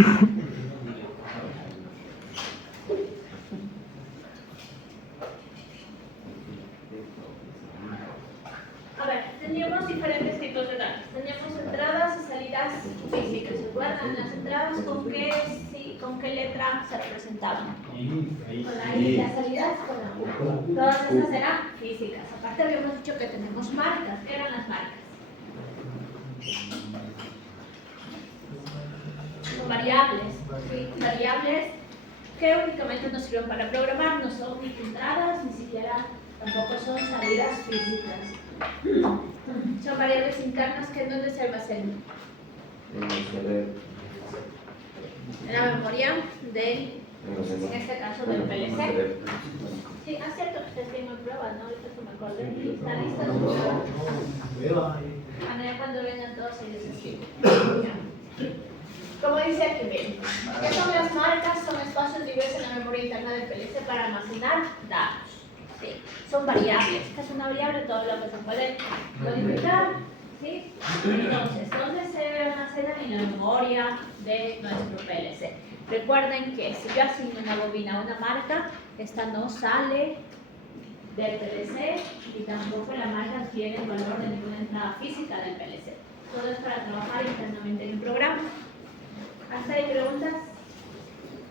A ver, teníamos diferentes tipos de datos. Teníamos entradas y salidas físicas. ¿Se acuerdan? Las entradas con qué letra se representaban. Con la I. Las salidas con la U. Todas esas eran físicas. Aparte habíamos dicho que tenemos marcas. ¿Qué eran las marcas? Son variables. ¿Sí? Variables que únicamente nos sirven para programar. No son ni entradas, ni siquiera tampoco son salidas físicas. Son variables internas que en dónde se almacenan. En la memoria del, en este caso del PLC. Sí, es cierto que ustedes tienen pruebas, ¿no? Ahorita que me acuerdo. Está lista su prueba. Ya cuando vengan todos ellos así. Como dice aquí, miren, ¿qué son las marcas? Son espacios libres en la memoria interna del PLC para almacenar datos. Sí, son variables. ¿Qué es una variable? Todo lo que se puede modificar. ¿Sí? Entonces, ¿dónde se almacenan? En la memoria de nuestro PLC. Recuerden que si yo asigno una bobina a una marca, esta no sale del PLC y tampoco la marca adquiere el valor de ninguna entrada física del PLC. Todo es para trabajar internamente en el programa. ¿Hasta ahí preguntas?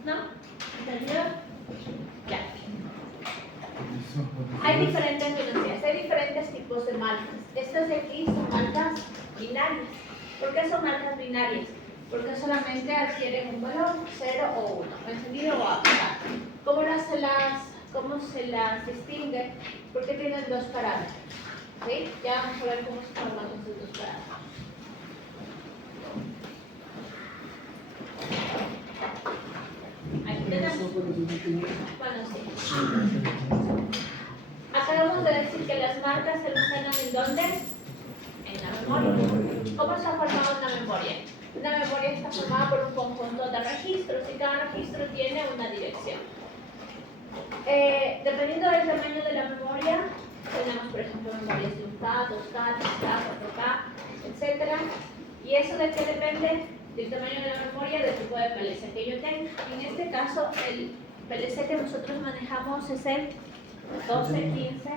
¿No? ¿Entendido? Ya. Hay diferentes velocidades, hay diferentes tipos de marcas. Estas de aquí son marcas binarias. ¿Por qué son marcas binarias? Porque solamente adquieren un valor, 0 o 1, encendido o apagado. ¿Cómo se las distingue? Porque tienen dos parámetros. ¿Sí? Ya vamos a ver cómo se forman esos dos parámetros. Aquí tenemos. Bueno, sí. Acabamos de decir que las marcas se almacenan ¿en dónde? En la memoria. ¿Cómo se ha formado una memoria? Una memoria está formada por un conjunto de registros y cada registro tiene una dirección. Dependiendo del tamaño de la memoria, tenemos por ejemplo memorias de 1K, 2K, 3K, 4K, etc. ¿Y eso de qué depende? Del tamaño de la memoria, del tipo de PLC que yo tenga. En este caso, el PLC que nosotros manejamos es el 1215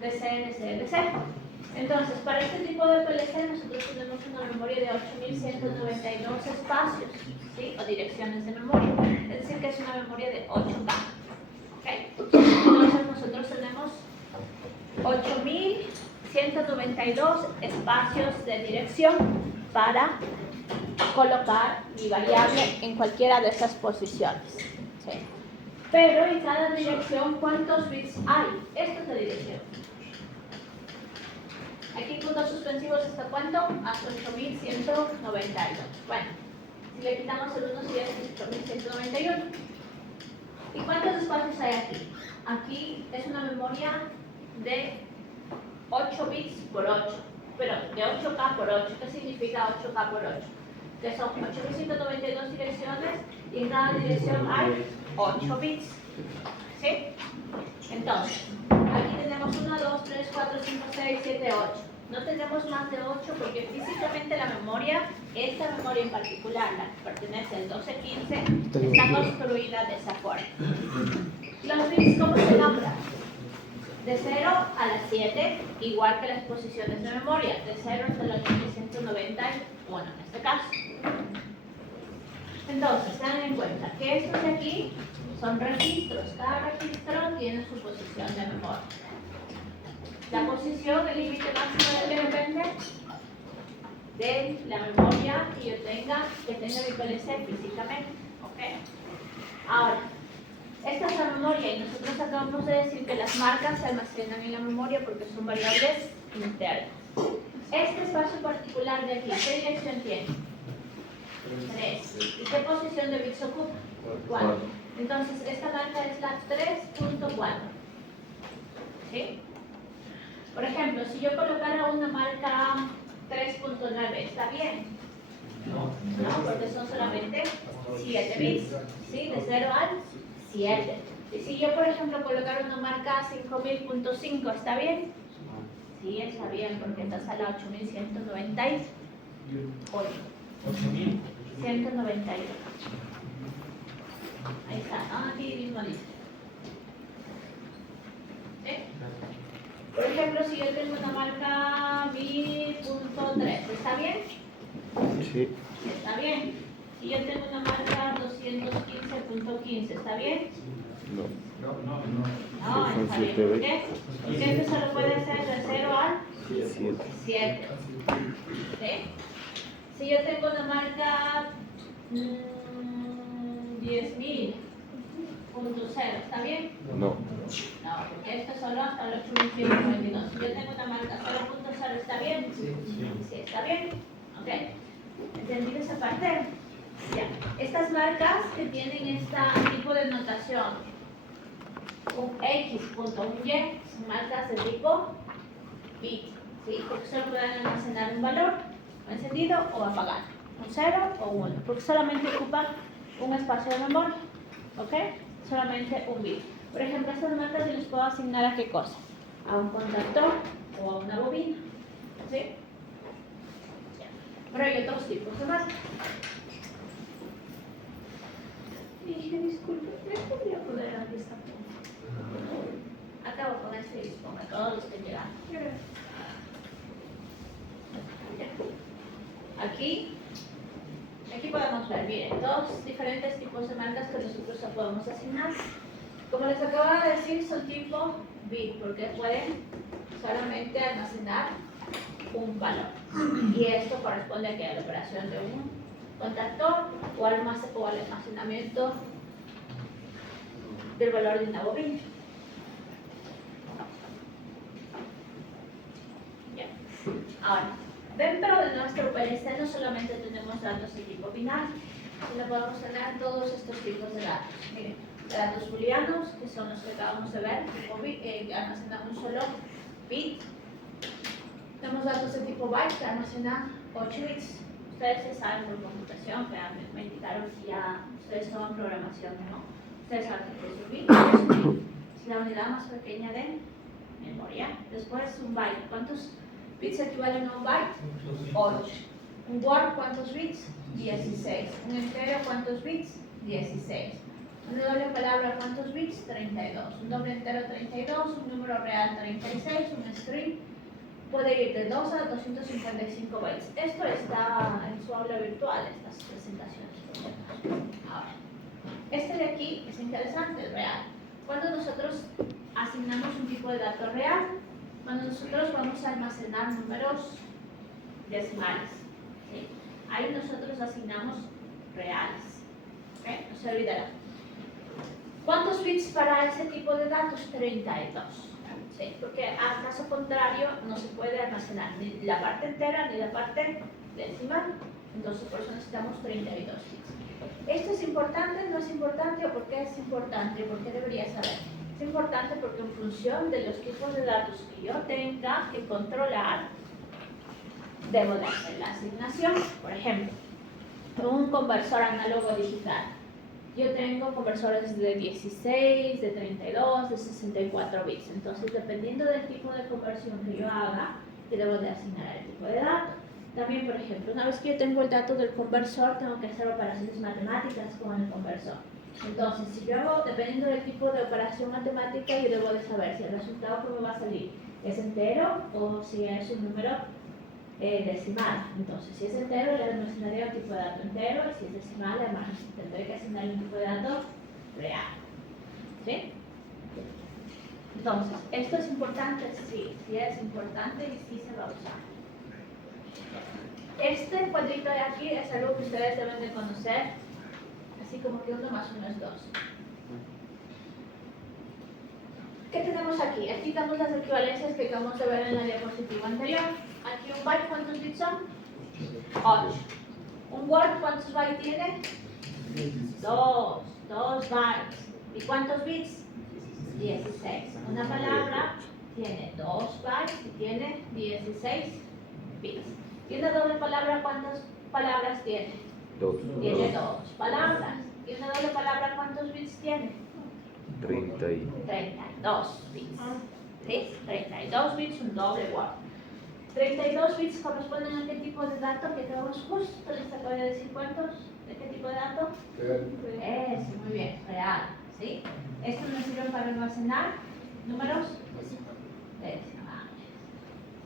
de CNCLC. Entonces, para este tipo de PLC nosotros tenemos una memoria de 8192 espacios, ¿sí? O direcciones de memoria. Es decir, que es una memoria de 8K. ¿Okay? Entonces, nosotros tenemos 8192 espacios de dirección para colocar mi variable en cualquiera de estas posiciones. ¿Sí? Pero en cada dirección, ¿cuántos bits hay? Esto es la dirección. Aquí puntos suspensivos ¿hasta cuánto? Hasta 8192. Bueno, si le quitamos el 1 sería 8191. ¿Y cuántos espacios hay aquí? Aquí es una memoria de 8 bits por 8, pero de 8K por 8. ¿Qué significa 8K por 8? Que son 8192 direcciones y en cada dirección hay 8 bits. ¿Sí? Entonces, aquí tenemos 1, 2, 3, 4, 5, 6, 7, 8. No tenemos más de 8 porque físicamente la memoria, esta memoria en particular, la que pertenece al 1215, está construida de esa forma. Los bits, ¿cómo se nombran? De 0 a las 7, igual que las posiciones de memoria, de 0 hasta el 8191 en este caso. Entonces, tengan en cuenta que estos de aquí son registros. Cada registro tiene su posición de memoria. La posición, el límite máximo de que depende de la memoria que yo tenga, mi PLC físicamente. ¿Okay? Ahora, esta es la memoria y nosotros acabamos de decir que las marcas se almacenan en la memoria porque son variables internas. Este espacio particular de aquí, ¿qué dirección tiene? 3. ¿Y qué posición de bits ocupa? 4. Entonces, esta marca es la 3.4. ¿Sí? Por ejemplo, si yo colocara una marca 3.9, ¿está bien? No, porque son solamente 7 bits. ¿Sí? De 0 al 7. Y si yo, por ejemplo, colocara una marca 5000.5, ¿está bien? Sí, está bien, porque esta es a la 8198. 8000. 191. Ahí está, ¿no? Aquí mismo dice. ¿Sí? Por ejemplo, si yo tengo una marca mi.3, ¿está bien? Sí. Está bien. Si yo tengo una marca 215.15, ¿está bien? No. No, Son está 7 bien. ¿Por veces. qué? Porque esto solo puede ser de 0 al 7. 7. ¿Sí? Si yo tengo una marca 10.000.0, ¿está bien? No. No, porque esto es solo hasta el 8.192. Si yo tengo una marca 0.0, ¿está bien? Sí, está bien. ¿Ok? ¿Entendido esa parte? Ya. Estas marcas que tienen este tipo de notación, un X punto, un Y, son marcas de tipo bit, ¿sí? Porque solo pueden almacenar un valor, o encendido o apagado, un 0 o un 1, porque solamente ocupan un espacio de memoria, ¿ok? Solamente un bit. Por ejemplo, estas marcas yo les puedo asignar a qué cosa, a un contactor o a una bobina, ¿sí? Pero hay otros tipos de marcas. Dije, disculpe, ¿me podría poner aquí esta punta? Acabo con este y pongo a todos los que llegan. Aquí podemos ver, miren, dos diferentes tipos de marcas que nosotros podemos asignar. Como les acabo de decir, son tipo bit, porque pueden solamente almacenar un valor. Y esto corresponde a la operación de un contactor o al almacenamiento del valor de una bobina. Bien. Ahora, dentro de nuestro PLC no solamente tenemos datos de tipo binario, sino podemos tener todos estos tipos de datos. Miren, datos booleanos, que son los que acabamos de ver, tipo bit, que almacenan un solo bit. Tenemos datos de tipo byte que almacenan 8 bits. Ustedes ya saben por computación, que me indicaron que ya ustedes toman programación, ¿no? Ustedes saben que es un bit, es un bit. Es la unidad más pequeña de memoria. Después un byte. ¿Cuántos bits equivalen a un byte? 8. Un word, ¿cuántos bits? 16. Un entero, ¿cuántos bits? 16. Una doble palabra, ¿cuántos bits? 32. Un doble entero, 32. Un número real, 36. Un string puede ir de 2 a 255 bytes. Esto está en su aula virtual, estas presentaciones. Ahora, este de aquí es interesante, el real. Cuando nosotros asignamos un tipo de dato real, cuando nosotros vamos a almacenar números decimales, ¿sí? Ahí nosotros asignamos reales. ¿Okay? No se olvidará. ¿Cuántos bits para ese tipo de datos? 32. ¿Sí? Porque a caso contrario no se puede almacenar ni la parte entera ni la parte decimal. Entonces por eso necesitamos 32 bits. ¿Esto es importante? ¿No es importante? ¿O por qué es importante? ¿Por qué debería saber? Es importante porque en función de los tipos de datos que yo tenga que controlar, debo de hacer la asignación. Por ejemplo, un conversor análogo digital. Yo tengo conversores de 16, de 32, de 64 bits. Entonces, dependiendo del tipo de conversión que yo haga, yo debo de asignar el tipo de dato. También, por ejemplo, una vez que yo tengo el dato del conversor, tengo que hacer operaciones matemáticas con el conversor. Entonces, si yo hago, dependiendo del tipo de operación matemática, yo debo de saber si el resultado que me va a salir es entero o si es un número decimal. Entonces, si es entero, le almacenaré un tipo de dato entero, y si es decimal, además tendré que asignar un tipo de dato real. ¿Sí? Entonces, ¿esto es importante? Sí, sí es importante y sí se va a usar. Este cuadrito de aquí es algo que ustedes deben de conocer, así como que 1 más 1 es 2. ¿Qué tenemos aquí? Aquí tenemos las equivalencias que acabamos de ver en la diapositiva anterior. Aquí un byte, ¿cuántos bits son? 8. Un word, ¿cuántos bytes tiene? 2 bytes. ¿Y cuántos bits? 16. Una palabra tiene 2 bytes y tiene 16 bits. ¿Y una doble palabra cuántas palabras tiene? 2. Tiene 2 palabras. ¿Y una doble palabra cuántos bits tiene? 30 y 32 bits. ¿Sí? 32 bits, un doble word. 32 bits corresponden a qué tipo de dato que tenemos justo, les acabo de decir cuántos, de qué tipo de dato. Eso, muy bien, real, ¿sí? Estos nos sirven para almacenar números decimales.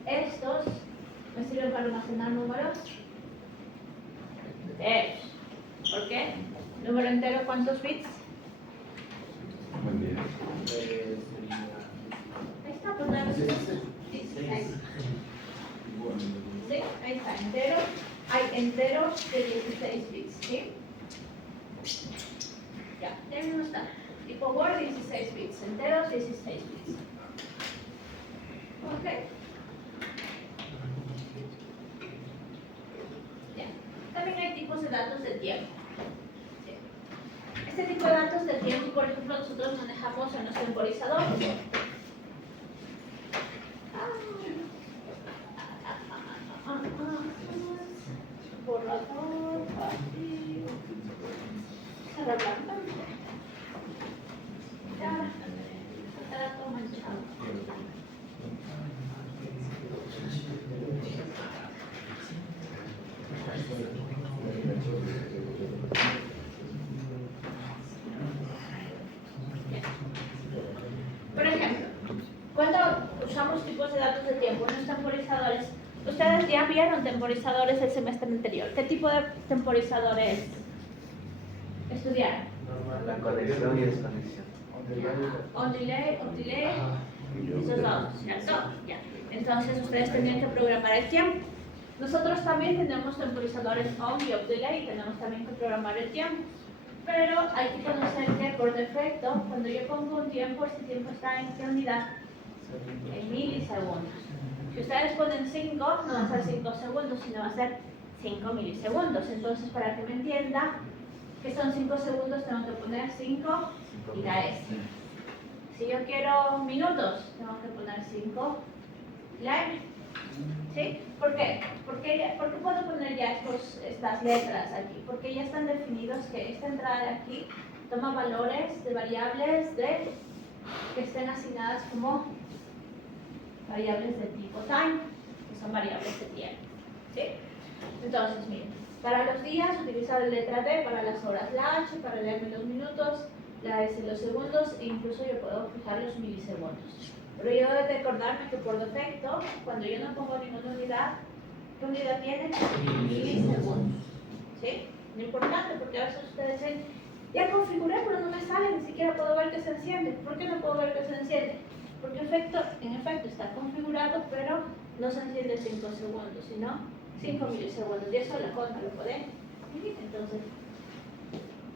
Estos me sirven para almacenar números enteros. ¿Por qué? Número entero, ¿cuántos bits? Buen día. Ahí está, pues la 16. Sí, ahí está, entero. Hay enteros de 16 bits, ¿sí? Ya, no está. Tipo Word, 16 bits. Enteros, 16 bits. Ok. Ya. También hay tipos de datos de tiempo. ¿Sí? Este tipo de datos de tiempo, por ejemplo, nosotros manejamos en los temporizadores. Borrador, fácil. Para blanca. Ya. Está todo manchado. Por ejemplo, cuando usamos tipos de datos de tiempo en los temporizadores, ustedes ya vieron temporizadores el semestre anterior. ¿Qué tipo de temporizadores estudiaron? La conexión y desconexión. On delay, off delay, esos dos, ¿cierto? Ya. Entonces ustedes tenían que programar el tiempo. Nosotros también tenemos temporizadores on y off delay y tenemos también que programar el tiempo. Pero hay que conocer que por defecto, cuando yo pongo un tiempo, ese tiempo está en qué unidad? En milisegundos. Si ustedes ponen 5, no va a ser 5 segundos, sino va a ser 5 milisegundos. Entonces, para que me entienda que son 5 segundos, tengo que poner 5 y la S. Si yo quiero minutos, tengo que poner 5 y la M. ¿Sí? ¿Por qué? ¿Por qué puedo poner ya estas letras aquí? Porque ya están definidos que esta entrada de aquí toma valores de variables que estén asignadas como variables de tipo time, que son variables de tiempo. ¿Sí? Entonces, miren, para los días utilizo la letra D, para las horas la H, para el M los minutos, la S los segundos e incluso yo puedo fijar los milisegundos. Pero yo debo recordarme que por defecto, cuando yo no pongo ninguna unidad, ¿qué unidad tiene? Milisegundos. ¿Sí? Muy importante porque a veces ustedes dicen, ya configuré pero no me sale, ni siquiera puedo ver que se enciende. ¿Por qué no puedo ver que se enciende? Porque en efecto está configurado, pero no se enciende 5 segundos, sino 5 milisegundos. Y eso la contra lo pueden. Entonces,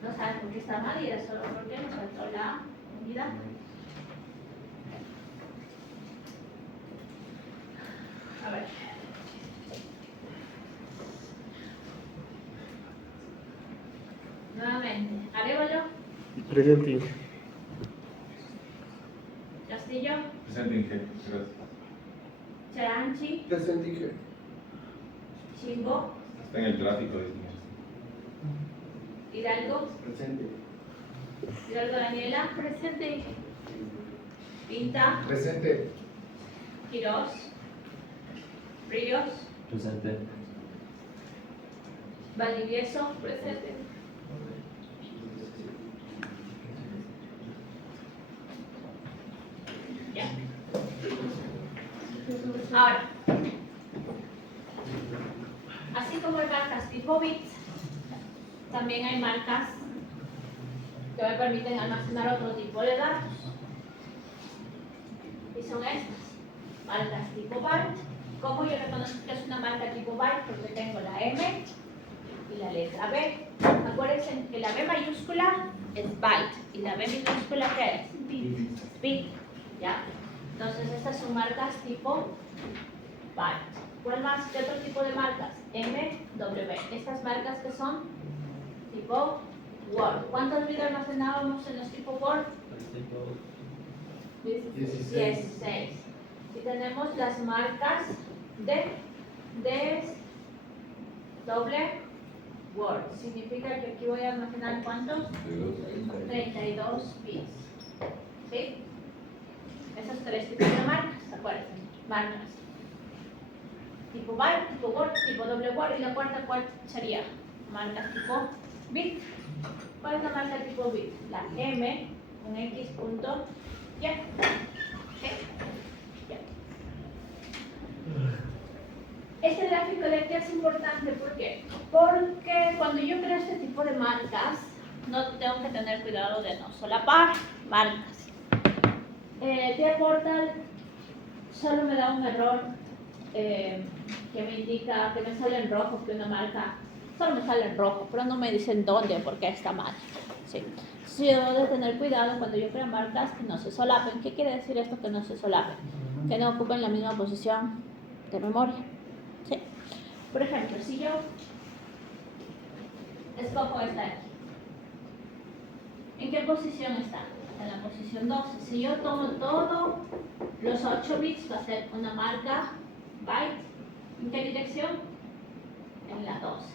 no saben por qué está mal y es solo porque nos faltó la unidad. A ver. Nuevamente, Arévalo. Presente. Castillo. Presente, Inge. Gracias. Charanchi. Presente, Inge. Chimbo. Está en el tráfico, dice. Hidalgo. Presente. Hidalgo Daniela. Presente. Pinta. Presente. Quirós. Ríos. Presente. Valdivieso. Presente. Ya. Ahora, así como hay marcas tipo bits, también hay marcas que me permiten almacenar otro tipo de datos. Y son estas, marcas tipo byte. ¿Cómo yo reconozco que es una marca tipo byte? Porque tengo la M y la letra B. Acuérdense que la B mayúscula es byte y la B minúscula ¿qué es? Bit. ¿Ya? Entonces estas son marcas tipo byte. ¿Cuál más? ¿Qué otro tipo de marcas? M, W. Estas marcas que son tipo Word. ¿Cuántos bits almacenábamos en los tipo Word? 16. Y tenemos las marcas de doble Word. Significa que aquí voy a almacenar ¿cuántos? 32 bits. ¿Sí? Esos tres tipos de marcas, acuérdense. Marcas tipo byte, tipo word, tipo doble word, y la cuarta, ¿cuál sería? Marcas tipo bit. ¿Cuál es la marca tipo bit? La M, un X punto, Y. ¿Sí? Ya. Este gráfico de aquí es importante, ¿por qué? Porque cuando yo creo este tipo de marcas, no tengo que tener cuidado de no solapar marcas. TIA-Portal solo me da un error que me indica que me sale en rojo, que una marca solo me sale en rojo, pero no me dicen dónde o por qué está mal. ¿Sí? Sí, debo de tener cuidado cuando yo creo marcas que no se solapen. ¿Qué quiere decir esto que no se solapen? Que no ocupen la misma posición de memoria. ¿Sí? Por ejemplo, si yo escojo esta de aquí, ¿en qué posición está? En la posición 12. Si yo tomo todos los 8 bits, va a ser una marca byte. ¿En qué dirección? En la 12.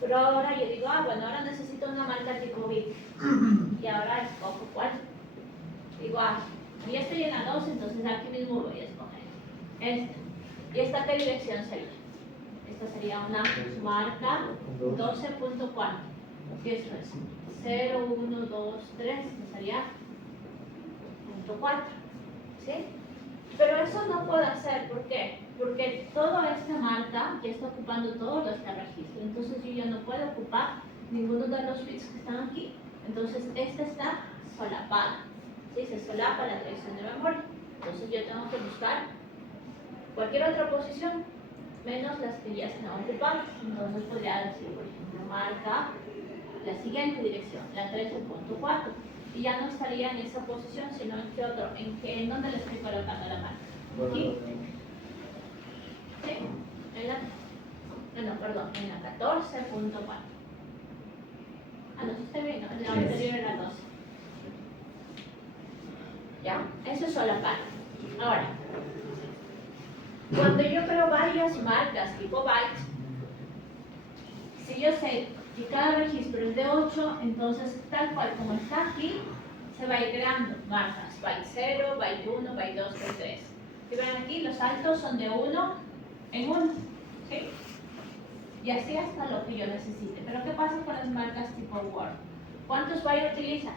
Pero ahora yo digo, bueno, ahora necesito una marca tipo bit. Y ahora escojo cuál. Digo, ya estoy en la 12, entonces aquí mismo voy a escoger esta. ¿Y esta qué dirección sería? Esta sería una marca 12.4. Si esto es 0, 1, 2, 3, sería punto 4. ¿Sí? Pero eso no puedo hacer, ¿por qué? Porque toda esta marca ya está ocupando todo este registro. Entonces yo ya no puedo ocupar ninguno de los bits que están aquí. Entonces esta está solapada. ¿Sí? Se solapa la dirección de memoria. Entonces yo tengo que buscar cualquier otra posición menos las que ya están ocupadas. Entonces podría decir, por ejemplo, marca la siguiente dirección, la 13.4. Y ya no estaría en esa posición, sino en qué otro, en dónde le estoy colocando la marca. Aquí. ¿Sí? En la 14.4. No, sí está bien, ¿no? En la anterior era 12. ¿Ya? Eso es solapar. Ahora, cuando yo creo varias marcas tipo byte, si yo sé que cada registro es de 8, entonces tal cual como está aquí, se va a ir creando marcas byte 0, byte 1, byte 2, byte 3. Si ven aquí, los saltos son de 1 en 1. ¿Sí? Y así hasta lo que yo necesite. Pero ¿qué pasa con las marcas tipo Word? ¿Cuántos bytes utilizan?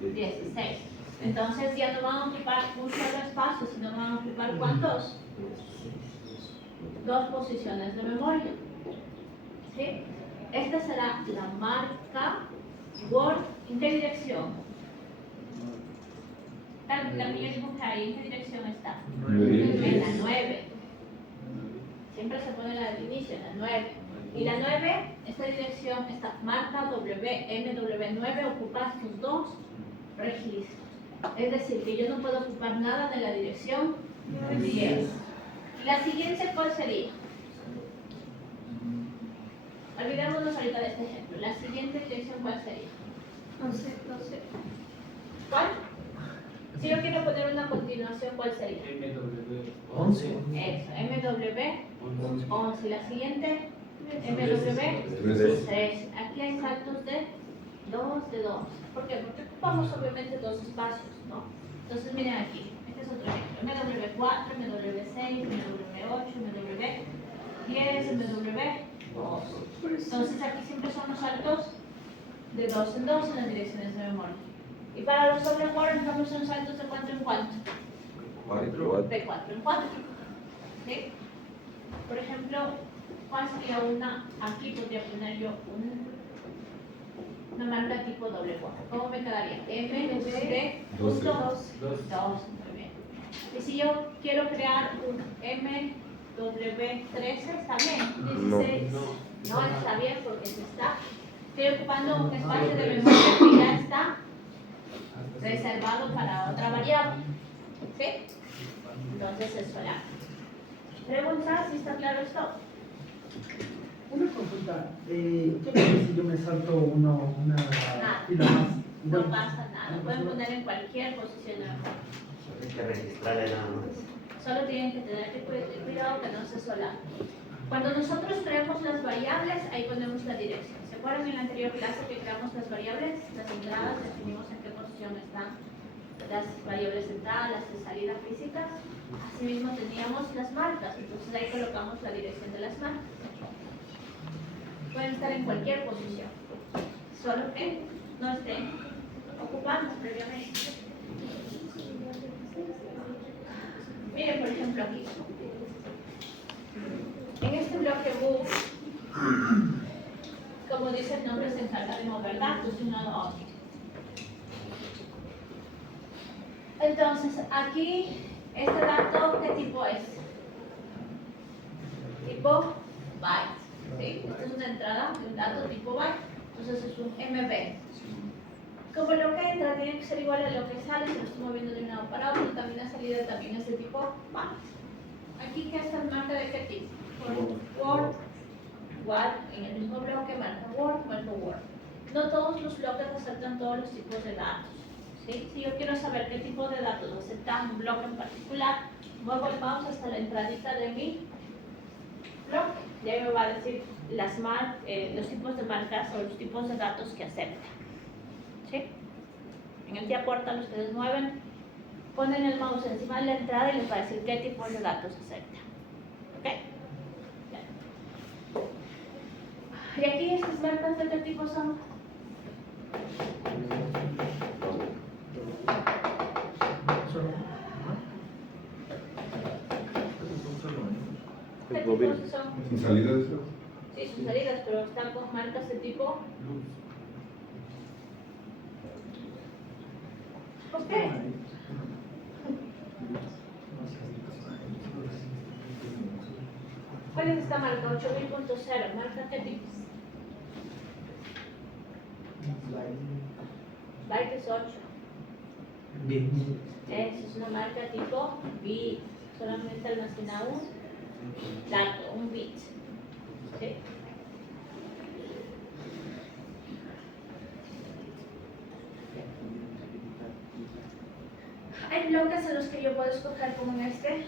16. Entonces ya no van a ocupar un solo espacio, sino van a ocupar ¿cuántos? 2 posiciones de memoria. ¿Sí? Esta será la marca Word. ¿En qué dirección? La que yo dibujé ahí, ¿en qué dirección está? En la 9. Siempre se pone la del inicio, en la 9. Y la 9, esta dirección, esta marca MW9 ocupa estos 2 registros. Es decir, que yo no puedo ocupar nada de la dirección 10. La siguiente, ¿cuál sería? Olvidémonos ahorita de este ejemplo. La siguiente dirección, ¿cuál sería? 11. ¿Cuál? Si yo quiero poner una continuación, ¿cuál sería? ¿11? Eso, MW11. La siguiente, MW3. Aquí hay saltos de 2 de 2. ¿Por qué? Porque ocupamos obviamente 2 espacios, ¿no? Entonces miren aquí, este es otro ejemplo. MW4, MW6, MW8, MW10, MW2. Entonces aquí siempre son los saltos de 2 en 2 en las direcciones de memoria. Y para los doble Word, entonces son saltos de 4 en 4. De 4 en 4. ¿Sí? Por ejemplo, ¿cuál sería una? Aquí podría poner yo una marca tipo doble Word. ¿Cómo me quedaría? MW2. 2. Muy bien. Y si yo quiero crear un MW13, ¿está bien? 16. No está bien porque estoy ocupando un espacio de memoria que ya está reservado para otra variable. ¿Sí? Entonces es solar. Pregunta si está claro esto. Una consulta. ¿Qué pasa si yo me salto una fila más? No pasa nada. Pueden poner en cualquier posición de memoria. Hay que registrarle nada más. Solo tienen que tener cuidado que no se solape. Cuando nosotros creamos las variables, ahí ponemos la dirección. ¿Se acuerdan en la anterior clase que creamos las variables? Las entradas, definimos en qué posición están las variables de entrada, las de salida físicas. Asimismo teníamos las marcas, entonces ahí colocamos la dirección de las marcas. Pueden estar en cualquier posición, solo que no estén ocupadas previamente. Miren, por ejemplo, aquí. En este bloque move, como dice el nombre, se encarga de mover datos de un lado a otro. Entonces, aquí, este dato, ¿qué tipo es? Tipo byte. ¿Sí? Esta es una entrada de un dato tipo byte. Entonces es un MB. Como lo que entra tiene que ser igual a lo que sale, se lo estoy moviendo de un lado para otro, también la salida también es de tipo byte. Aquí, ¿qué está marca de qué tipo? Word. Igual, en el mismo bloque, marca Word. No todos los bloques aceptan todos los tipos de datos. ¿Sí? Si yo quiero saber qué tipo de datos acepta un bloque en particular, muevo el mouse hasta la entradita de mi bloque. Ya me va a decir los tipos de marcas o los tipos de datos que acepta. ¿Sí? En el día portal ustedes mueven, ponen el mouse encima de la entrada y les va a decir qué tipo de datos acepta. ¿Ok? Y aquí estas marcas de qué tipo son. ¿Qué tipos son? ¿Sin salida de eso? Sí, sus salidas, pero están con marcas de tipo. ¿Por qué? ¿Cuál es esta marca? 8000.0. ¿Marca qué tipo? Byte es 8. Es una marca tipo bit. Solamente almacena un dato, un bit. ¿Sí? Hay bloques en los que yo puedo escoger como en este.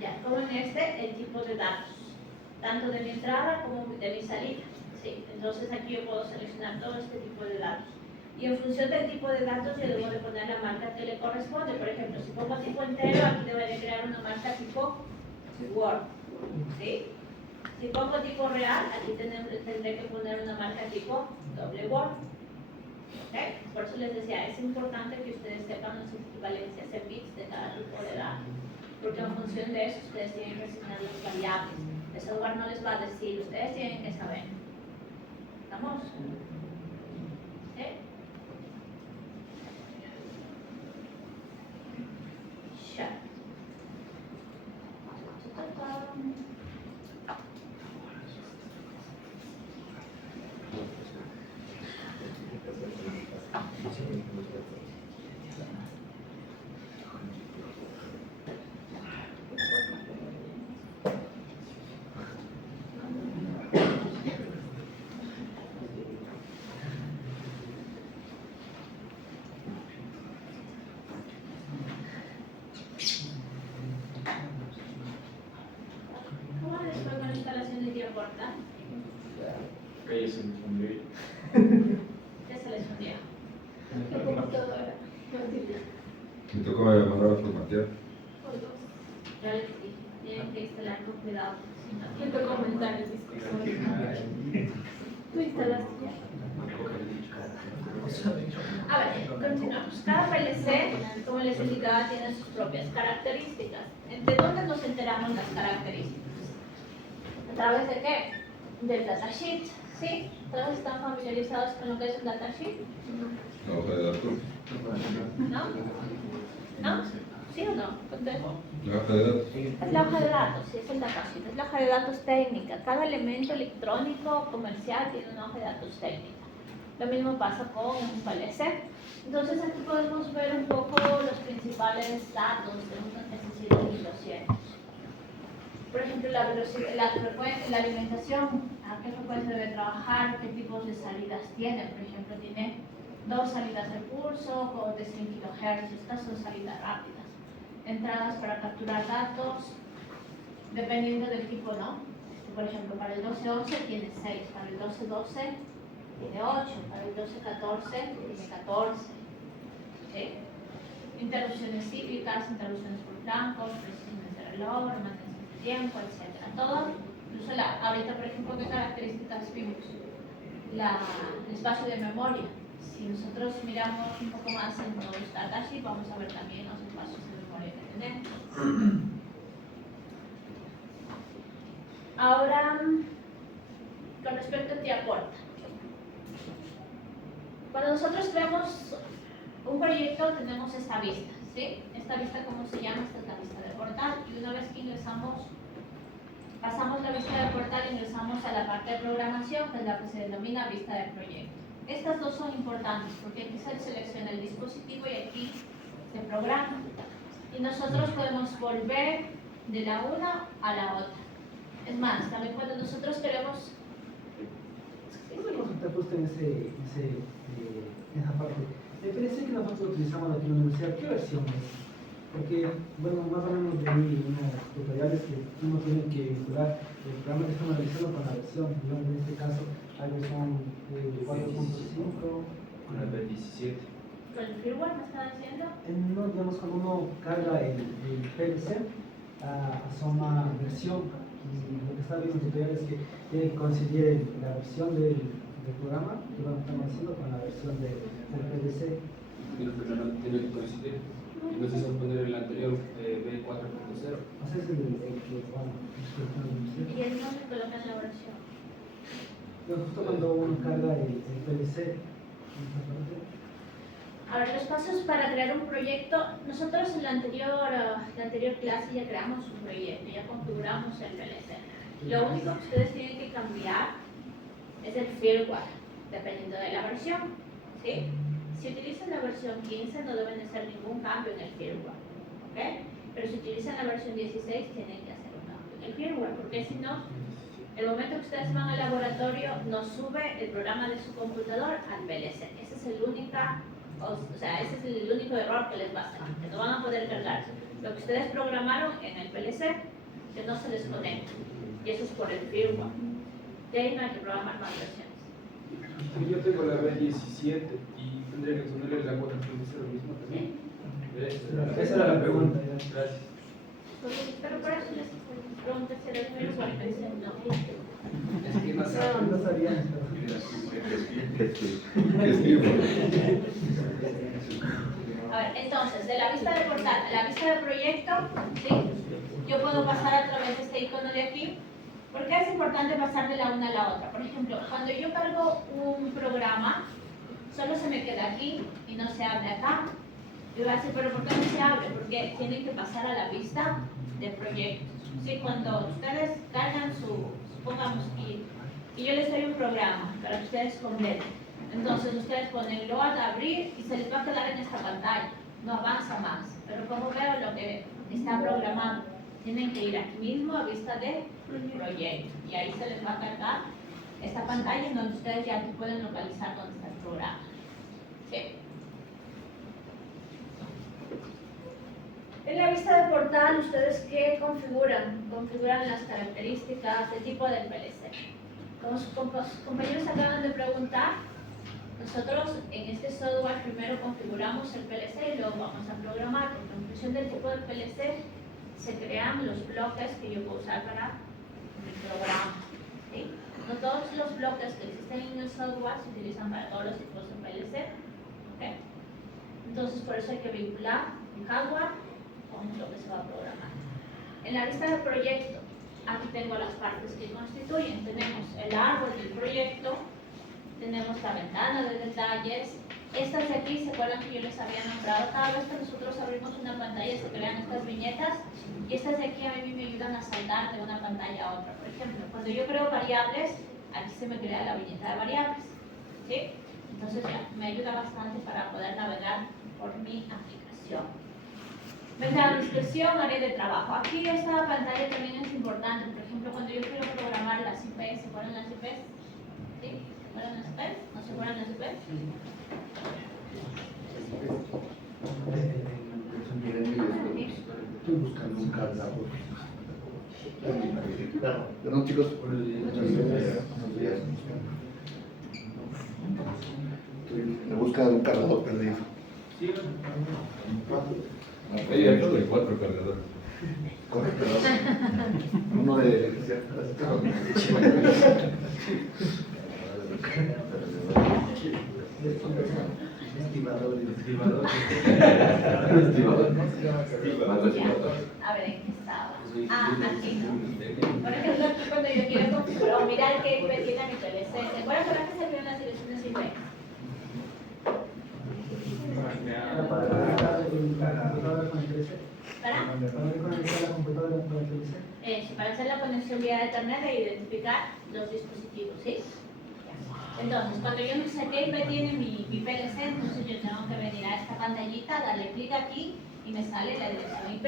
Ya, como en este, el tipo de datos, tanto de mi entrada como de mi salida. ¿Sí? Entonces aquí yo puedo seleccionar todo este tipo de datos. Y en función del tipo de datos yo debo de poner la marca que le corresponde. Por ejemplo, si pongo tipo entero, aquí debería crear una marca tipo Word. ¿Sí? Si pongo tipo real, aquí tendré que poner una marca tipo doble Word. ¿Okay? Por eso les decía, es importante que ustedes sepan las equivalencias en bits de cada tipo de datos. Porque en función de eso ustedes tienen que asignar las variables. El software no les va a decir, ustedes tienen que saber. ¿Estamos? ¿Sí? Ya. ¿Cómo les fue con la instalación de tía corta? Calle se me fundió. ¿Qué se les fundía? La computadora. Me tocó mandar a formatear. Ya les dije, tienen que instalar con cuidado. Me tocó aumentar el disco. Tú instalaste ya. A ver, continuamos. Cada PLC, como les indicaba, tiene sus propias características. ¿De dónde nos enteramos las características? ¿A través de qué? Del datasheet. ¿Sí? ¿Todos están familiarizados con lo que es un datasheet? La hoja de datos. ¿No? ¿No? ¿Sí o no? Contesto. La hoja de datos. Es la hoja de datos, sí, es el datasheet. Es la hoja de datos técnica. Cada elemento electrónico o comercial tiene una hoja de datos técnica. Lo mismo pasa con un PLC. Entonces aquí podemos ver un poco los principales datos de unas necesidades y 200. Por ejemplo, la velocidad, la frecuencia, la alimentación, a qué frecuencia debe trabajar, qué tipos de salidas tiene. Por ejemplo, tiene 2 salidas de pulso o de 100 kHz. Estas son salidas rápidas. Entradas para capturar datos, dependiendo del tipo, ¿no? Por ejemplo, para el 12-11 tiene 6, para el 12-12 tiene 8, para el 12-14 tiene 14. ¿Sí? Interrupciones cíclicas, interrupciones por flancos, precisiones de reloj, remanentes de tiempo, etc. Todo, incluso ahorita, por ejemplo, ¿qué características vimos? El espacio de memoria. Si nosotros miramos un poco más en los datasheets, vamos a ver también los espacios de memoria que tenemos. Ahora, con respecto a tía corta. Cuando nosotros creamos un proyecto, tenemos esta vista, ¿sí? Esta vista, ¿cómo se llama? Esta es la vista de portal. Y una vez que ingresamos, pasamos la vista de portal, ingresamos a la parte de programación, que es la que se denomina vista de proyecto. Estas dos son importantes, porque aquí se selecciona el dispositivo y aquí se programa. Y nosotros podemos volver de la una a la otra. Es más, también cuando nosotros queremos... Una cosa que justo en esa parte. Me parece que nosotros utilizamos aquí en la universidad, ¿qué versión es? Porque, bueno, más o menos leí unos tutoriales que uno tiene que vincular el programa que estamos realizando con la versión. Yo en este caso, la versión 4.5. Con la B17. ¿Con el firmware me están diciendo? No, digamos, cuando uno carga el PLC, asoma versión. Y lo que está viendo en tutorial es que tiene que coincidir la versión del programa que estamos haciendo con la versión del PLC. Tiene que coincidir. Y no se poner el anterior B4.0. O sea, es el que, bueno, ¿Y el nombre colocan la versión? justo cuando uno carga el PLC. Ahora, los pasos para crear un proyecto. Nosotros en la anterior clase ya creamos un proyecto, ya configuramos el PLC. Lo único que ustedes tienen que cambiar es el firmware, dependiendo de la versión, ¿sí? Si utilizan la versión 15 no deben hacer ningún cambio en el firmware, ¿ok? Pero si utilizan la versión 16 tienen que hacer un cambio en el firmware, porque si no, el momento que ustedes van al laboratorio no sube el programa de su computador al PLC. Ese es el único error que les va a hacer, que no van a poder cargar lo que ustedes programaron en el PLC, que no se les conecta, y eso es por el firmware. De ahí no hay que programar más versiones. Yo tengo la B17 y tendría que ponerle la 4.0 mismo también. Esa era la pregunta. Gracias. Pero por eso les pregunté si era el firmware y pensé, no. Es que no sé. No sabían. A ver, entonces, de la vista de portal a la vista de proyecto, ¿sí? Yo puedo pasar a través de este icono de aquí. ¿Por qué es importante pasar de la una a la otra? Por ejemplo, cuando yo cargo un programa, solo se me queda aquí y no se abre acá. Yo voy a decir, ¿pero por qué no se abre? Porque tienen que pasar a la vista de proyectos. ¿Sí? Cuando ustedes cargan supongamos, y yo les doy un programa para que ustedes completen. Entonces ustedes ponen load, abrir y se les va a quedar en esta pantalla. No avanza más. Pero como veo lo que está programado, tienen que ir aquí mismo a vista de proyecto. Y ahí se les va a cargar esta pantalla en donde ustedes ya pueden localizar dónde está el programa. ¿Sí? En la vista de portal, ¿ustedes qué configuran? Configuran las características, el tipo del PLC. Como sus compañeros acaban de preguntar, nosotros en este software primero configuramos el PLC y luego vamos a programar, porque en función del tipo de PLC se crean los bloques que yo puedo usar para mi programa. ¿Sí? No todos los bloques que existen en el software se utilizan para todos los tipos de PLC. ¿Okay? Entonces por eso hay que vincular el hardware con lo que se va a programar. En la lista de proyecto, aquí tengo las partes que constituyen. Tenemos el árbol del proyecto, tenemos la ventana de detalles. Estas de aquí, ¿se acuerdan que yo les había nombrado? Cada vez que nosotros abrimos una pantalla se crean estas viñetas y estas de aquí a mí me ayudan a saltar de una pantalla a otra. Por ejemplo, cuando yo creo variables, aquí se me crea la viñeta de variables. ¿Sí? Entonces ya, me ayuda bastante para poder navegar por mi aplicación. Ventana de inspección, área de trabajo. Aquí esta pantalla también es importante. Por ejemplo, cuando yo quiero programar las IPs, ¿se acuerdan las IPs? ¿Sí? ¿Se acuerdan las IPs? ¿No se acuerdan las IPs? Estoy buscando un cargador. Perdón, chicos. Buenos días. Buenos días. Estoy en busca de un cargador perdido. Hay algo de 4 cargadores. Correcto. Uno de... A ver, ¿en qué estaba? Aquí. Por ejemplo, aquí cuando yo quiero configurar o mirar qué IP tiene mi PLC, ¿se acuerdan para qué servían las direcciones IP? Para conectar la computadora con el PLC. ¿Para? Para conectar la computadora con el PLC. Para hacer la conexión vía Ethernet e identificar los dispositivos, ¿sí? Entonces, cuando yo no sé qué IP tiene mi PLC, entonces yo tengo que venir a esta pantallita, darle clic aquí y me sale la dirección IP.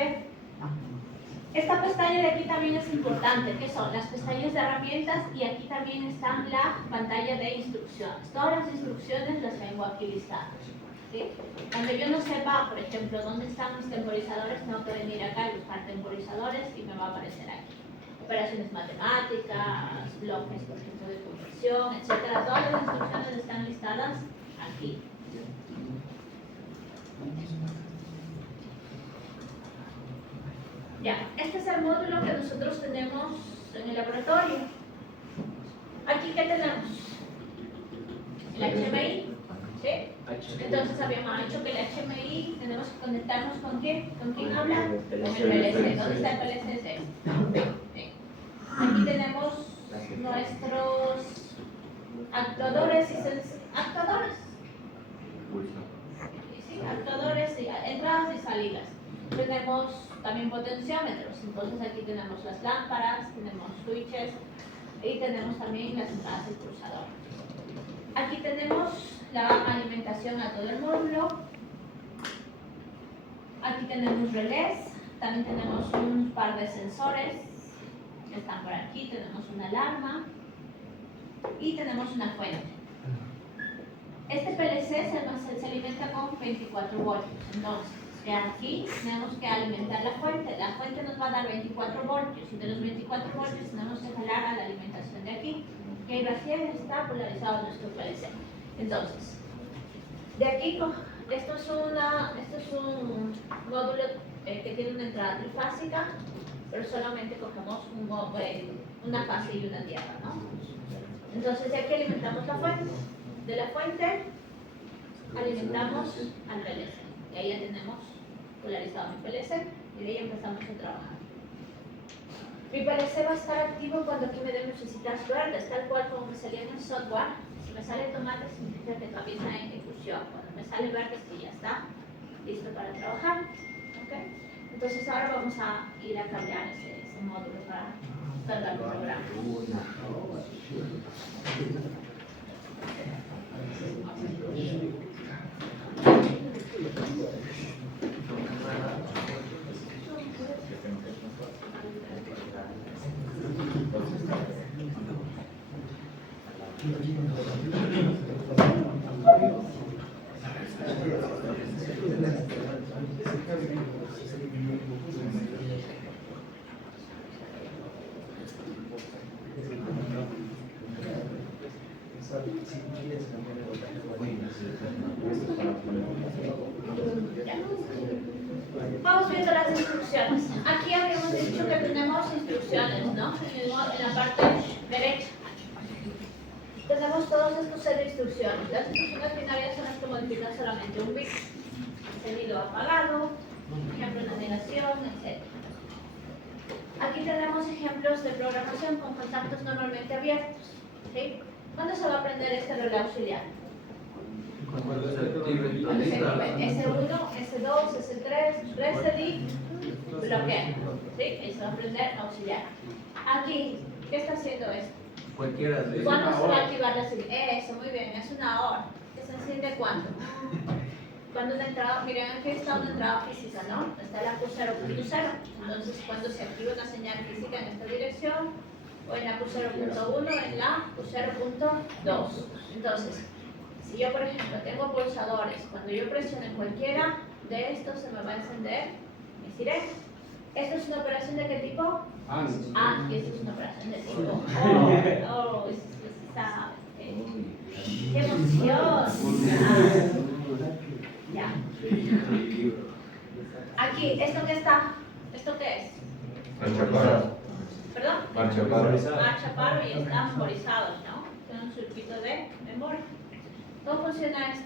Esta pestaña de aquí también es importante, que son las pestañas de herramientas y aquí también está la pantalla de instrucciones. Todas las instrucciones las tengo aquí listadas. ¿Sí? Cuando yo no sepa, por ejemplo, dónde están mis temporizadores, tengo que venir acá y buscar temporizadores y me va a aparecer aquí. Operaciones matemáticas, bloques, por ejemplo, de conversión, etc. Todas las instrucciones están listadas aquí. Ya, este es el módulo que nosotros tenemos en el laboratorio. Aquí, ¿qué tenemos? El HMI, ¿sí? Entonces habíamos dicho que el HMI tenemos que conectarnos con ¿quién? ¿Con quién habla? Con el PLC. ¿Dónde está el PLC? Sí. Aquí tenemos nuestros actuadores y actuadores. Sí, actuadores, y entradas y salidas. Tenemos también potenciómetros, entonces aquí tenemos las lámparas, tenemos switches y tenemos también las entradas del cruzador. Aquí tenemos la alimentación a todo el módulo. Aquí tenemos relés, también tenemos un par de sensores que están por aquí, tenemos una alarma y tenemos una fuente. Este PLC se alimenta con 24 voltios, entonces aquí tenemos que alimentar la fuente nos va a dar 24 voltios y de los 24 voltios tenemos que jalar a la alimentación de aquí, que recién está polarizado nuestro PLC. Entonces, de aquí, esto es un módulo que tiene una entrada trifásica, pero solamente cogemos una fase y una tierra, ¿no? Entonces de aquí alimentamos la fuente, de la fuente alimentamos al PLC, y ahí ya tenemos polarizado mi PLC y de ahí empezamos a trabajar. Mi PLC va a estar activo cuando aquí me den lucecitas verdes, tal cual como me salía en el software. Si me sale tomate significa que todavía está en ejecución. Cuando me sale verde, sí, ya está listo para trabajar. ¿Okay? Entonces ahora vamos a ir a cambiar ese módulo para cargar el programa. Vamos viendo las instrucciones. Aquí habíamos dicho que tenemos instrucciones, ¿no? En la parte derecha. Tenemos todos estos set de instrucciones. Las instrucciones binarias son las que modifican solamente un bit. Sonido apagado, ejemplo de navegación, etc. Aquí tenemos ejemplos de programación con contactos normalmente abiertos. ¿Sí? ¿Cuándo se va a aprender este relé auxiliar? Cuando se active el S1, S2, S3, reset, bloquea. ¿Sí? Eso va a aprender auxiliar. Aquí, ¿qué está haciendo esto? Cualquiera de ¿Cuándo se va a activar la señal? Eso, muy bien, es una hora. ¿Que se enciende cuándo? Cuando una entrada, miren, aquí está una entrada física, ¿no? Está la Q0.0. Entonces, cuando se activa una señal física en esta dirección, o en la Q0.1, en la Q0.2. Entonces, si yo, por ejemplo, tengo pulsadores, cuando yo presione cualquiera de estos, se me va a encender mi sirena. ¿Esto es una operación de qué tipo? Ah, Ah, y esto es una operación de tipo. Está. ¡Qué emoción! Ya. Aquí, ¿esto qué está? ¿Esto qué es? Marcha paro. ¿Perdón? Marcha paro. Marcha paro y están memorizados, ¿no? Tienen un circuito de memoria. ¿Cómo funciona este?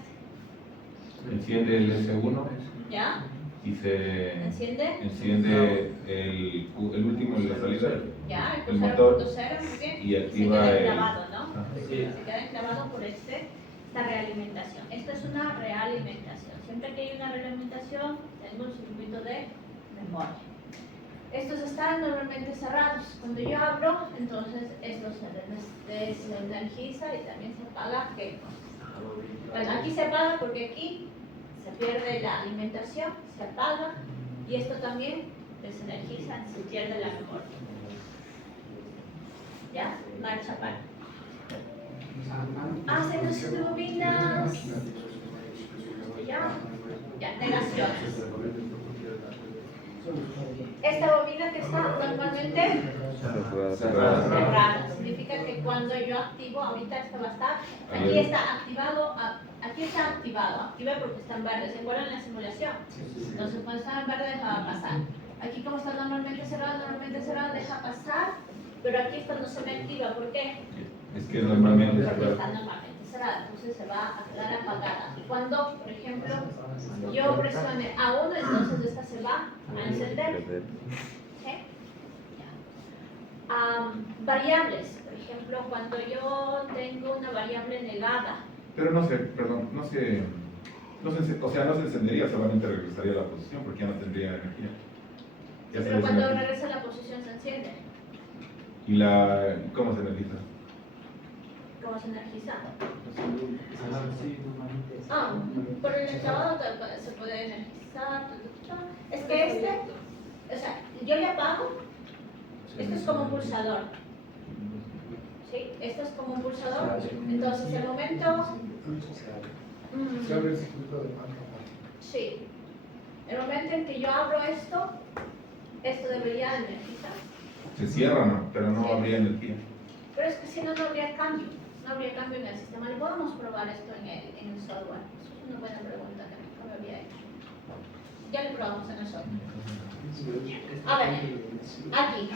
Enciende el S1 ¿Ya? y se ¿Enciende? el último en la salida ¿Ya? el El motor 0.0, muy bien. y activa se queda el- enclavado, ¿no? Ah. Se queda enclavado por esta realimentación. Esto es una realimentación. Siempre que hay una realimentación, tengo un circuito de memoria. Estos están normalmente cerrados. Cuando yo abro, entonces esto se desenergiza y también se apaga. ¿Qué? Bueno, aquí se apaga porque aquí se pierde la alimentación, se apaga y esto también desenergiza, se pierde la memoria. ¿Ya? Marcha para. Aceleración de bobinas. Ya, negaciones. Esta bobina que está normalmente cerrada. Significa que cuando yo activo, ahorita esto va a estar, aquí está activado, activé porque está en verde. ¿Se acuerdan de la simulación? Entonces cuando está en verde deja pasar. Aquí como está normalmente cerrado, deja pasar, pero aquí esto no se me activa. ¿Por qué? Es que normalmente Porque está normalmente cerrada, entonces se va a quedar apagada. Y cuando, por ejemplo, yo presione A1, entonces esta se va a encender. ¿Sí? Variables, por ejemplo, cuando yo tengo una variable negada, pero no se encendería, solamente regresaría a la posición porque ya no tendría energía. Ya se pero cuando desenergiza. regresa a la posición se enciende. ¿Y cómo se energiza? ¿Cómo se energiza? Sí, normalmente. Por el enclavado se puede energizar. Es que o sea, yo le apago, esto es como un pulsador. ¿Sí? Esto es como un pulsador. Entonces, el momento. Se abre el circuito de marca. Sí. El momento en que yo abro esto debería energizar. Se cierra, ¿no? Pero no Sí. habría energía. Pero es que si no, no habría cambio. No habría cambio en el sistema. ¿Le podemos probar esto en el software? Eso es una buena pregunta que no me había hecho. Ya lo probamos en el software. A ver, aquí.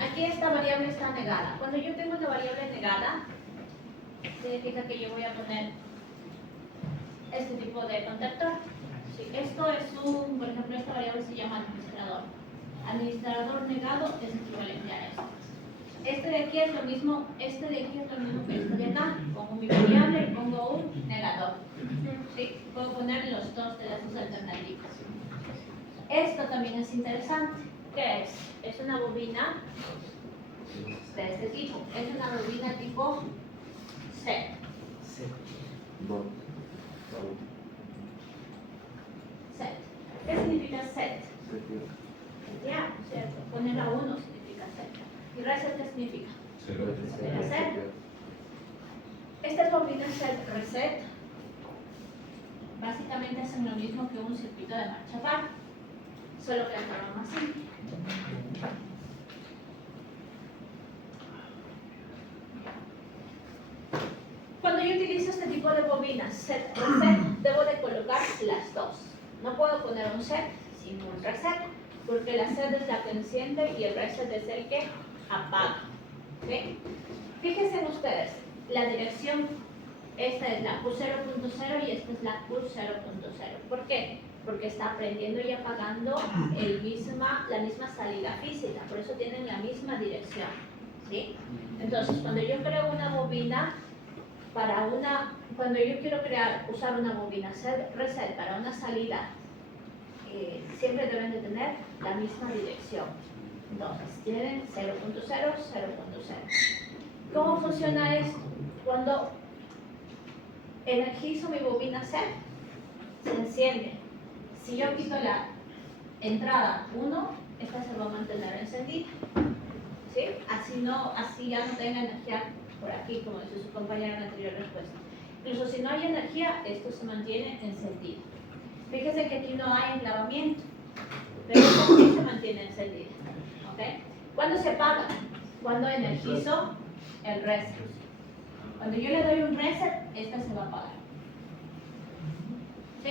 Aquí esta variable está negada. Cuando yo tengo una variable negada, significa que yo voy a poner este tipo de contactor. Sí, esto es por ejemplo, esta variable se llama administrador. Administrador negado es equivalente a esto. Este de aquí es lo mismo, que este de acá. Pongo mi variable y pongo un negador. ¿Sí? Puedo poner los dos de las dos alternativas. Esto también es interesante. ¿Qué es? Es una bobina de este tipo. Es una bobina tipo set. Set. ¿Qué significa set? Ya, ¿cierto? Poner a 1 significa set. ¿Y reset qué significa? Reset. Estas bobinas set reset básicamente hacen lo mismo que un circuito de marcha par, solo que de forma más simple. Cuando yo utilizo este tipo de bobinas set reset, debo de colocar las dos. No puedo poner un set sin un reset, porque la set es la que enciende y el reset es el que apaga. ¿Sí? Fíjense ustedes, la dirección, esta es la Q0.0 y esta es la Q0.0. ¿Por qué? Porque está prendiendo y apagando la misma salida física, por eso tienen la misma dirección. ¿Sí? Entonces, cuando yo creo una bobina, cuando yo quiero usar una bobina reset para una salida, siempre deben de tener la misma dirección. Entonces, tienen 0.0, 0.0. ¿Cómo funciona esto? Cuando energizo mi bobina set, se enciende. Si yo quito la entrada 1, esta se va a mantener encendida. ¿Sí? Así ya no tenga energía por aquí, como dice su compañera en la anterior respuesta. Incluso si no hay energía, esto se mantiene encendido. Fíjense que aquí no hay enclavamiento, pero esta sí se mantiene encendida. ¿Ok? ¿Cuándo se apaga? Cuando energizo el reset. Cuando yo le doy un reset, esta se va a apagar. ¿Sí?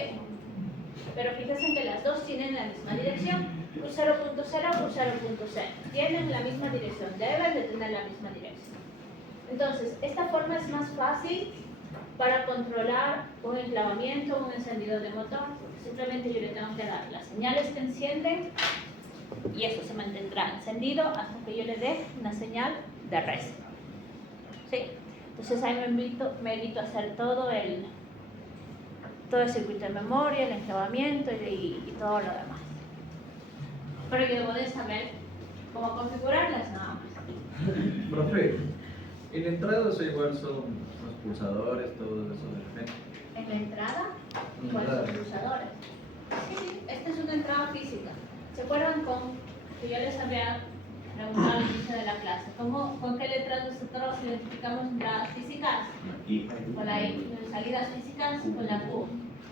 Pero fíjense que las dos tienen la misma dirección. Q0.0, Q0.0. Tienen la misma dirección, deben de tener la misma dirección. Entonces, esta forma es más fácil para controlar un enclavamiento, un encendido de motor, porque simplemente yo le tengo que dar las señales que encienden y eso se mantendrá encendido hasta que yo le dé una señal de reset. ¿Sí? Entonces ahí me evito hacer todo el circuito de memoria, el enclavamiento y todo lo demás. Pero yo debo de saber cómo configurarlas nada más. Profe, en la entrada eso igual son los pulsadores, todo eso de repente. En la entrada, ¿cuáles son los pulsadores? Sí, esta es una entrada física. ¿Se acuerdan que yo les había preguntado al inicio de la clase? ¿Con qué letras nosotros identificamos entradas físicas? Con la I. Salidas físicas con la Q.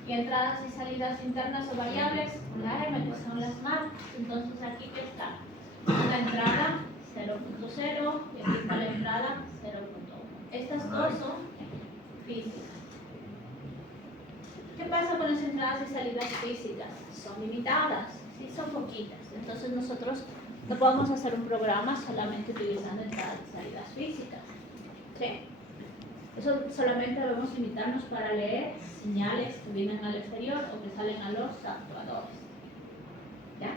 Y entradas y salidas internas o variables con la M, que son las marcas. Entonces aquí que está la entrada 0.0 y aquí está la entrada 0.1. Estas dos son físicas. ¿Qué pasa con las entradas y salidas físicas? Son limitadas, ¿sí? Son poquitas. Entonces nosotros no podemos hacer un programa solamente utilizando entradas y salidas físicas. ¿Sí? Eso solamente debemos limitarnos para leer señales que vienen al exterior o que salen a los actuadores. ¿Ya?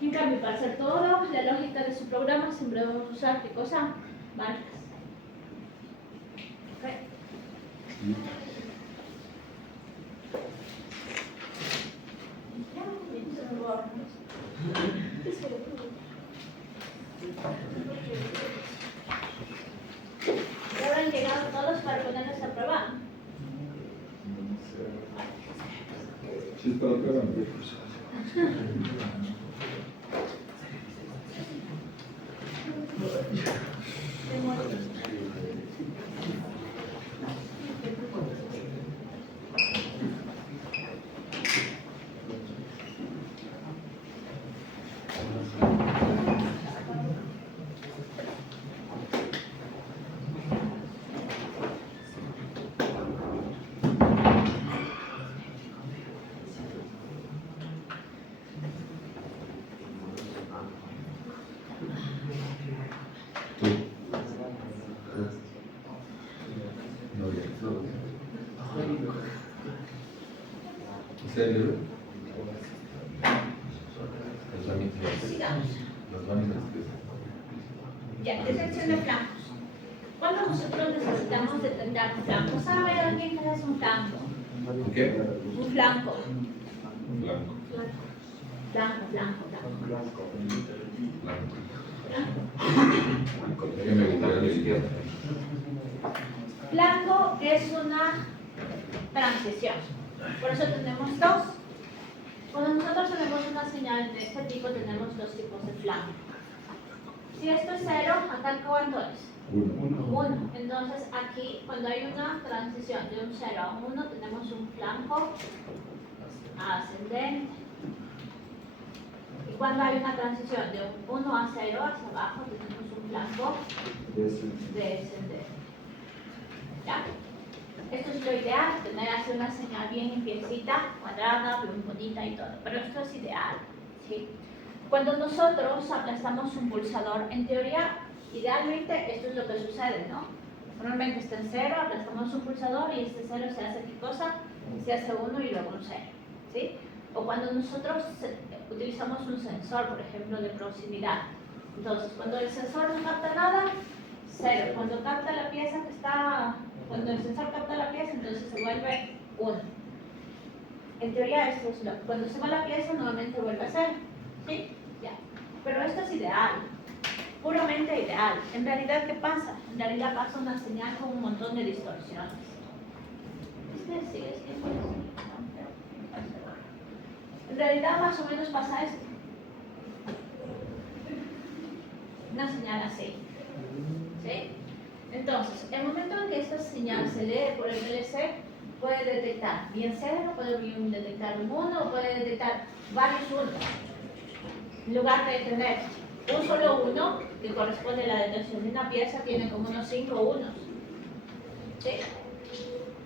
En cambio, para hacer toda la lógica de su programa, siempre debemos usar, ¿qué cosa? Marcas. ¿Ok? ¿Ya habrán llegado todos para ponernos a prueba? Sí, está esperando. ¿En serio? Sigamos. Las láminas Ya, detección de flancos. ¿Cuándo nosotros necesitamos detectar un flanco? ¿Sabe alguien qué es un flanco? ¿Qué? Un flanco. Blanco. Blanco. ¿Qué me gustaría leer? Blanco es una transición. Por eso tenemos dos. Cuando nosotros tenemos una señal de este tipo, tenemos dos tipos de flanco. Si esto es 0, ¿acá cuánto es? 1. Entonces aquí, cuando hay una transición de un 0 a un 1, tenemos un flanco ascendente. Y cuando hay una transición de un 1 a 0 hacia abajo, tenemos un flanco descendente. ¿Ya? Esto es lo ideal, tener así una señal bien limpiecita, cuadrada, bien bonita y todo. Pero esto es ideal, ¿sí? Cuando nosotros aplastamos un pulsador, en teoría, idealmente esto es lo que sucede, ¿no? Normalmente está en 0, aplastamos un pulsador y este 0 se hace ¿qué cosa? Se hace 1 y luego un 0, ¿sí? O cuando nosotros utilizamos un sensor, por ejemplo, de proximidad. Entonces, cuando el sensor no capta nada, 0. Cuando capta la pieza que está... Cuando el sensor capta la pieza, entonces se vuelve 1. En teoría, esto es cuando se va la pieza, nuevamente vuelve a 0. ¿Sí? Ya. Pero esto es ideal. Puramente ideal. En realidad, ¿qué pasa? En realidad pasa una señal con un montón de distorsiones. En realidad, más o menos pasa esto. Una señal así. ¿Sí? Entonces, el momento en que esta señal se lee por el VLC, puede detectar bien 0, puede bien detectar un 1, o puede detectar varios 1. En lugar de tener un solo 1, que corresponde a la detección de una pieza, tiene como unos 5 unos. ¿Sí?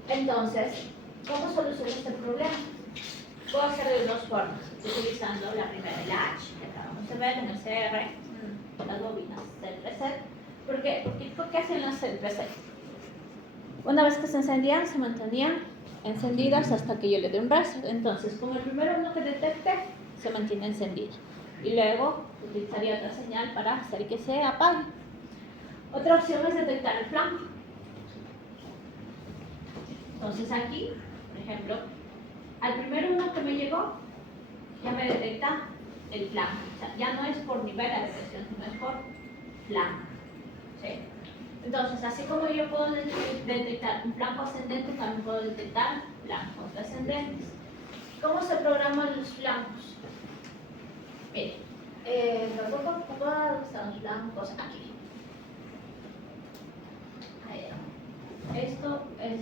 Entonces, ¿cómo soluciono este problema? Puedo hacer de dos formas, utilizando la primera, el H, que acabamos de ver en el CR, las bobinas del preset. ¿Por qué hacen las del preset? Una vez que se encendían, se mantenían encendidas hasta que yo le dé un reset. Entonces, con el primero uno que detecte, se mantiene encendida. Y luego utilizaría otra señal para hacer que se apague. Otra opción es detectar el flanco. Entonces aquí, por ejemplo, al primer uno que me llegó, ya me detecta el flanco. O sea, ya no es por nivel de detección, sino es por flanco. ¿Sí? Entonces, así como yo puedo detectar un flanco ascendente, también puedo detectar flancos descendentes. ¿Cómo se programan los flancos? Miren, están los flancos aquí. Ahí. Esto es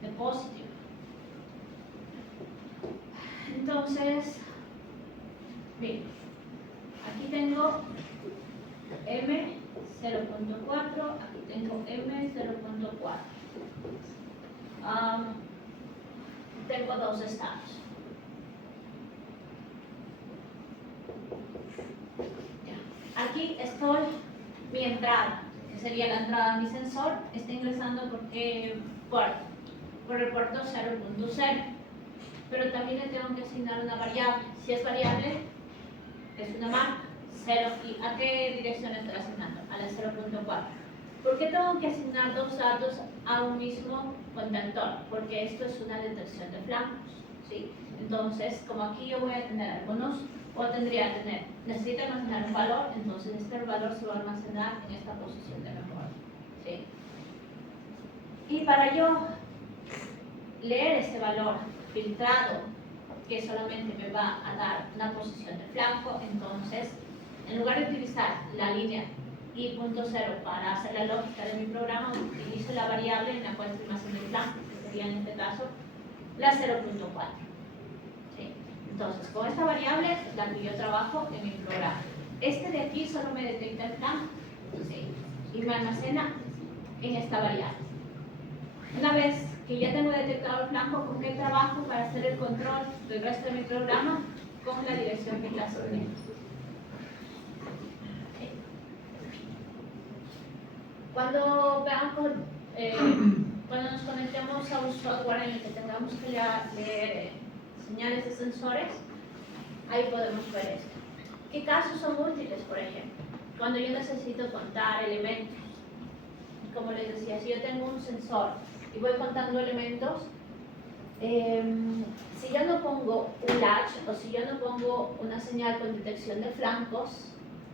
de positivo. Entonces, miren, aquí tengo M 0.4, aquí tengo M 0.4. Tengo dos estados. Ya. Aquí estoy, mi entrada, que sería la entrada de mi sensor, está ingresando por qué puerto? Por el puerto 0.0. Pero también le tengo que asignar una variable. Si es variable, es una marca. 0. ¿Y a qué dirección estoy asignando? A la 0.4. ¿Por qué tengo que asignar dos datos a un mismo contactor? Porque esto es una detección de flancos, ¿sí? Entonces, como aquí yo voy a tener algunos, o tendría que tener, necesito almacenar un valor, entonces este valor se va a almacenar en esta posición de memoria, ¿sí? Y para yo leer este valor filtrado, que solamente me va a dar una posición de flanco, entonces, en lugar de utilizar la línea i.0 para hacer la lógica de mi programa, utilizo la variable en la cual se almacena el flanco, que sería en este caso la 0.4. ¿Sí? Entonces, con esta variable la que yo trabajo en mi programa. Este de aquí solo me detecta el flanco, ¿sí? Y me almacena en esta variable. Una vez que ya tengo detectado el flanco, ¿con qué trabajo para hacer el control del resto de mi programa? Con la dirección que ya asigné. Cuando nos conectemos a un software en el que tengamos que leer señales de sensores, ahí podemos ver esto. ¿Qué casos son útiles, por ejemplo? Cuando yo necesito contar elementos. Como les decía, si yo tengo un sensor y voy contando elementos, si yo no pongo un latch o si yo no pongo una señal con detección de flancos,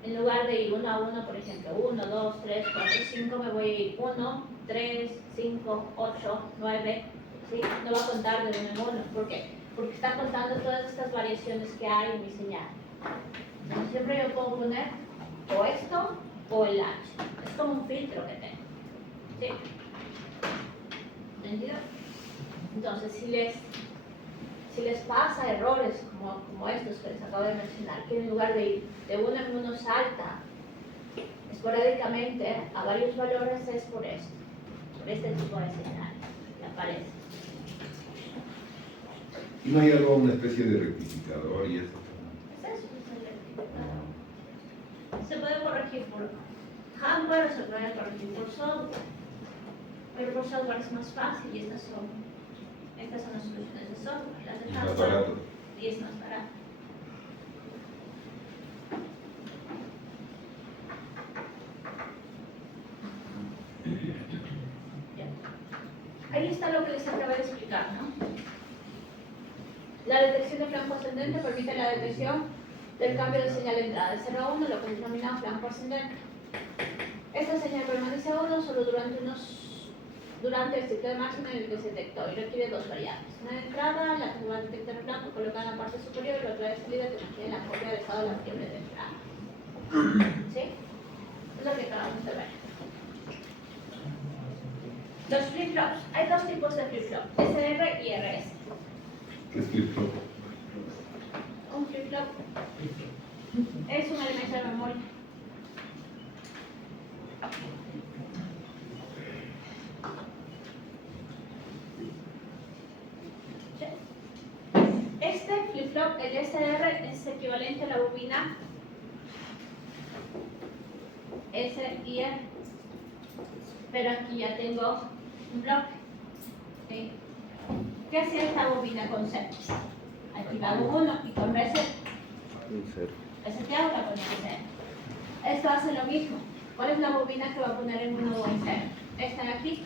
en lugar de ir 1 a 1, por ejemplo, 1, 2, 3, 4, 5, me voy a ir 1, 3, 5, 8, 9, ¿sí? No va a contar de 1 en 1. ¿Por qué? Porque está contando todas estas variaciones que hay en mi señal. Entonces, siempre yo puedo poner o esto o el latch. Es como un filtro que tengo. ¿Sí? ¿Entendido? Entonces, si les pasa errores como estos que les acabo de mencionar, que en lugar de ir de 1 en 1 salta esporádicamente a varios valores, es por esto, por este tipo de señales que aparece. ¿Y no hay algo, una especie de rectificador y eso? Es eso, es el rectificador. Se puede corregir por hardware o se puede corregir por software. Pero por software es más fácil y estas son las soluciones de software. Las de Y más hardware, barato. y es más barato. Bien. Ahí está lo que les acabé de explicar, ¿no? La detección de flanco ascendente permite la detección del cambio de señal de entrada de 0 a 1, lo que denominamos flanco ascendente. Esta señal permanece a 1 solo durante el ciclo de máxima en el que se detectó y requiere dos variables. Una de entrada, la que va a detectar el flanco colocada en la parte superior, y la otra de salida que mantiene la copia de estado de la variable de entrada. ¿Sí? Es lo que acabamos de ver. Los flip-flops. Hay dos tipos de flip-flop, SR y RS. ¿Qué es flip-flop? Un flip-flop es un elemento de memoria. Este flip-flop, el SR, es equivalente a la bobina S y R. Pero aquí ya tengo un bloque. ¿Sí? ¿Qué hacía esta bobina con C? Activaba 1 y con reset. Reseteaba la ponía en 0. Esto hace lo mismo. ¿Cuál es la bobina que va a poner en 1 o en 0? Esta de aquí.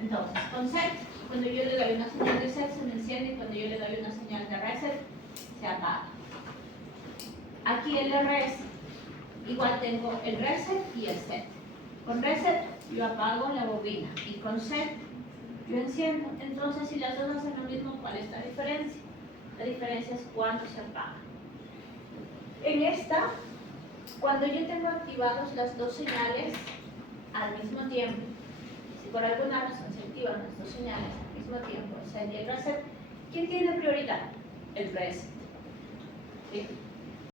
Entonces, con set, cuando yo le doy una señal de set se me enciende y cuando yo le doy una señal de reset se apaga. Aquí el RS, igual tengo el reset y el set. Con reset yo apago la bobina y con set yo enciendo. Entonces, si las dos hacen lo mismo, ¿cuál es la diferencia? La diferencia es cuánto se apaga. En esta, cuando yo tengo activados las dos señales al mismo tiempo, si por alguna razón se activan las dos señales al mismo tiempo, el set y el reset, ¿quién tiene prioridad? El reset. ¿Sí?